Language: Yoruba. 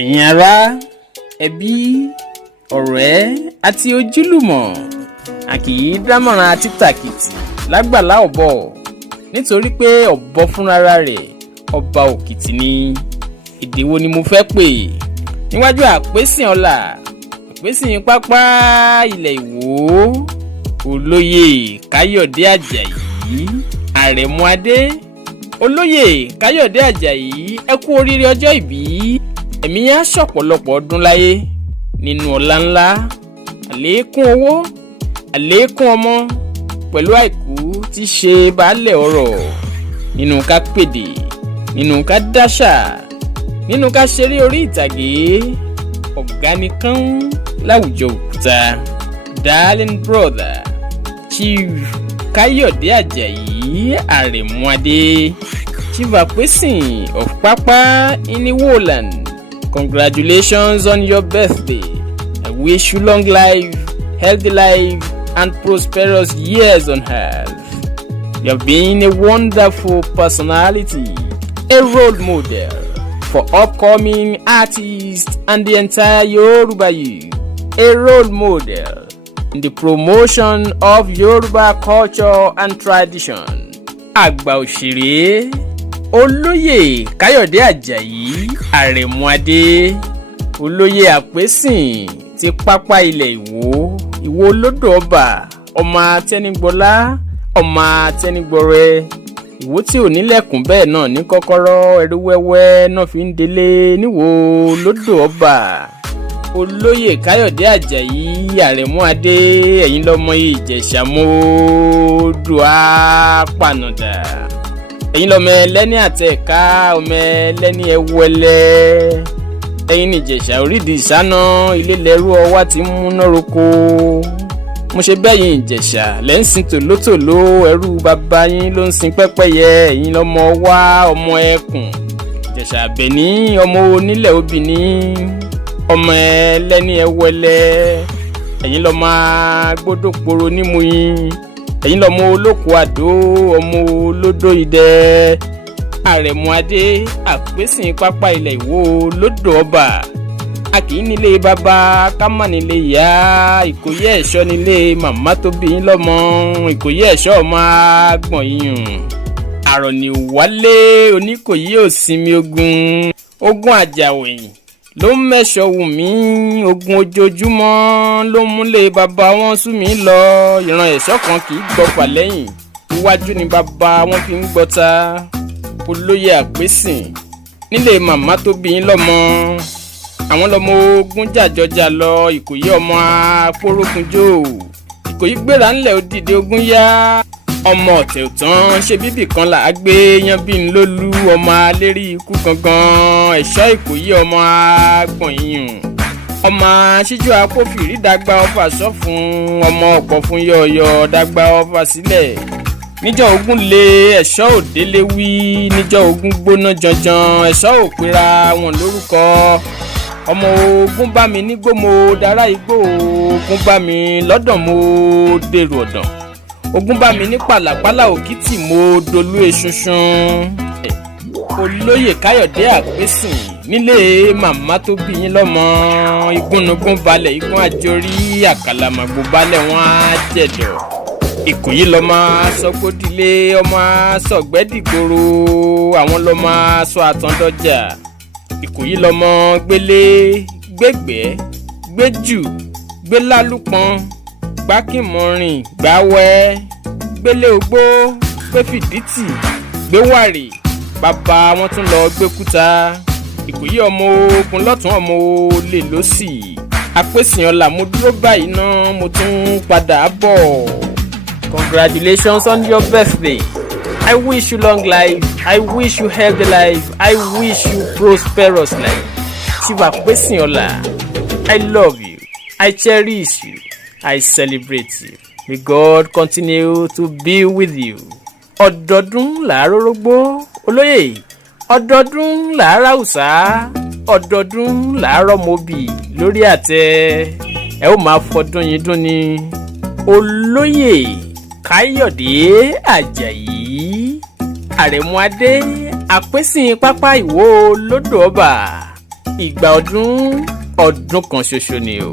ẹ̀yin ará, ẹbí, ọ̀rẹ́ àti ojúlùmọ̀, a kì í dámọ̀ràn títàkìtì lágbàlá ọ̀bọ nítorí pé ọ̀bọ fúnra rẹ̀ ọba òkìtì ni. Èdè wo ni mo fẹ́ pè níwájú àpèsìn ọlá, àpèsìn pápá ilẹ̀ Ìwó, olóyè Káyọ̀dé Àjàyí Àrẹ̀mú Adé. Olóyè Káyọ̀dé Àjàyí, ẹ kú oríire ọjọ́ ìbí, ẹ̀mí yá ṣọ̀pọ̀lọpọ̀ ọdún láyé nínú ọlá ńlá, àlékún owó, àlékún ọmọ pẹ̀lú àìkú tí ṣe baálẹ̀ ọrọ̀, nínú ká pèdè, nínú ká dáṣà, nínú ká ṣeré orí ìtàgé, ọ̀gá nìkan láwùjọ òkúta. Darling brother Chief Káyọ̀dé Àjàyí Àrẹ̀mú Adé, Chief Àpèsìn of Papa in Iwoland. Congratulations on your birthday. I wish you long life, healthy life, and prosperous years on earth. You have been a wonderful personality, a role model for upcoming artists and the entire Yoruba youth, a role model in the promotion of Yoruba culture and tradition. Àgbà òṣèré Olóyè Káyọ̀dé Àjàyí Àrẹ̀mú Adé, olóyè Àpèsìn ti pápá ilẹ̀ Ìwó, Ìwó olódò ọba, ọmọ atẹ́nigbọlá, ọmọ atẹ́nigbọrẹ. Ìwó tí ò nílẹ̀kùn bẹ́ẹ̀ náà ní kọ́kọ́rọ́, ẹrú wẹ́wẹ́ náà fi ń délé níwó olódò ọba. Olóyè Káyọ̀dé Àjàyí Àrẹ̀mú Adé, ẹ̀yin lọ́mọ Ìjẹ̀ṣà mọ́ọ́dù àpànàdà, ẹ̀yin lọ́mọ ẹlẹ́ni àtẹ̀ká, ọmọ ẹlẹ́ni ẹwẹ́lẹ́, ẹ̀yin ní Ìjẹ̀ṣà orídìí ìsáná, ilé lẹ́rú ọwá tí ń múná roko. Mo ṣe bẹ́yìn Ìjẹ̀ṣà lẹ́ ń sin tòlótòló, ẹrú bàbá yín ló ń sin pẹ́pẹ́yẹ, ẹ̀yin lọ́mọ wá ọmọ ẹkùn, Ìjẹ̀ṣà Àbẹ̀ní ọmọ onílẹ̀ obìnrin, ọmọ ẹlẹ́ni ẹwẹ́lẹ́, ẹ̀yin lọ́mọ agbódòporo nímúyín, ẹ̀yin lọ́mọ olóko àdó, ọmọ olódò idẹ. Àrẹ̀mú Adé Àpèsìn pápá ilẹ̀ Ìwó lódò ọba, a kì í nílé bàbá ká má nílé ìyá, Ìkòyí ẹ̀ṣọ́ nílé màmá tó bí yín lọ́mọ, Ìkòyí ẹ̀ṣọ́ ọmọ àgbọ̀n yíyùn. Àrọ̀nì wálé Oníkòyí ò sinmi ogun, ogun àjàwẹ̀yìn ló ń mẹ́ṣọ̀ wù mí, ogun ojoojúmọ́ ló ń múlé bàbá wọn sú mi lọ. Ìran ẹ̀ṣọ́ kan kì í gbọ́fà lẹ́yìn, iwájú ni bàbá wọn fi ń gbọ́ta. Olóyè Àpèsìn nílé màmá tó bí yín lọ́mọ, àwọn lọ́mọ ogun jàjọjà lọ, Ìkòyí ọmọ apórógunjó, Ìkòyí gbéra ńlẹ̀ òdìdí ogun yá. Ọmọ ọ̀tẹ̀ òtán ṣe bíbì kan là á gbé yan bí n lólú, ọmọ alérí ikú gangan, ẹ̀ṣọ́ Ìkòyí ọmọ àgbọ̀n yìnyín, ọmọ ṣíjú akófìrí dàgbà ọfà sọ́fun, ọmọ ọ̀pọ̀ fún yọ̀ọ̀yọ̀ dàgbà ọfà sílẹ̀. Níjọ́ ogun lé ẹ̀ṣọ́ òdélé wí, níjọ́ ogun gbóná janjan ẹ̀ṣọ́ òpera wọn lórúkọ. Ọmọ ogun bá mi nígbó mo dará igbó, ogun bá mi lọ́dàn mo dèrò ọ̀dàn, ogun bá mi ní pàlàpàlà òkìtì mo dolú eṣunṣun. Olóyè Káyọ̀dé Àpèsìn nílé màmá tó bí yín lọ́mọ, igúnnugún balẹ̀ igún àjorí, àkàlàmàgbò balẹ̀ wọn á jẹ̀dọ̀. Ìkòyí lọ́mọ sọgbódìlé, ọmọ sọgbẹ́dìgboro, àwọn lọ́mọ sọ àtọ́ndọ́jà. Ìkòyí lọ́mọ gbélé, gbégbẹ́, gbéjù, gbélálùpọ̀n, gbákìmọ̀rìn, gbáwẹ́, gbélé ogbó, gbéfìdítì, gbéwàrè, bàbá wọn tún lọ gbékúta. Ìkòyí ọmọ ogun lọ́tún ọmọ olè lósì. Àpèsìn ọlá mo dúró báyìí náà, mo tún padà bọ̀. Congratulations on your birthday. I wish you long life, I wish you healthy life, I wish you prosperous life. Chief Àpèsìn ọlá, I love you, I cherish you, I celebrate you. May God continue to be with you. Ọdọọdún làárọ̀ rógbó, olóyè, ọdọọdún làárọ̀ àwùsá, ọdọọdún làárọ̀ mọ́bì lórí àtẹ, ẹ ó máa fọdún yín dún ni. Olóyè Káyọ̀dé Àjàyí Àrẹ̀mú Adé Àpèsìn pápá Ìwó lódò ọba. ìgbà ọdún kan ṣoṣo ni o.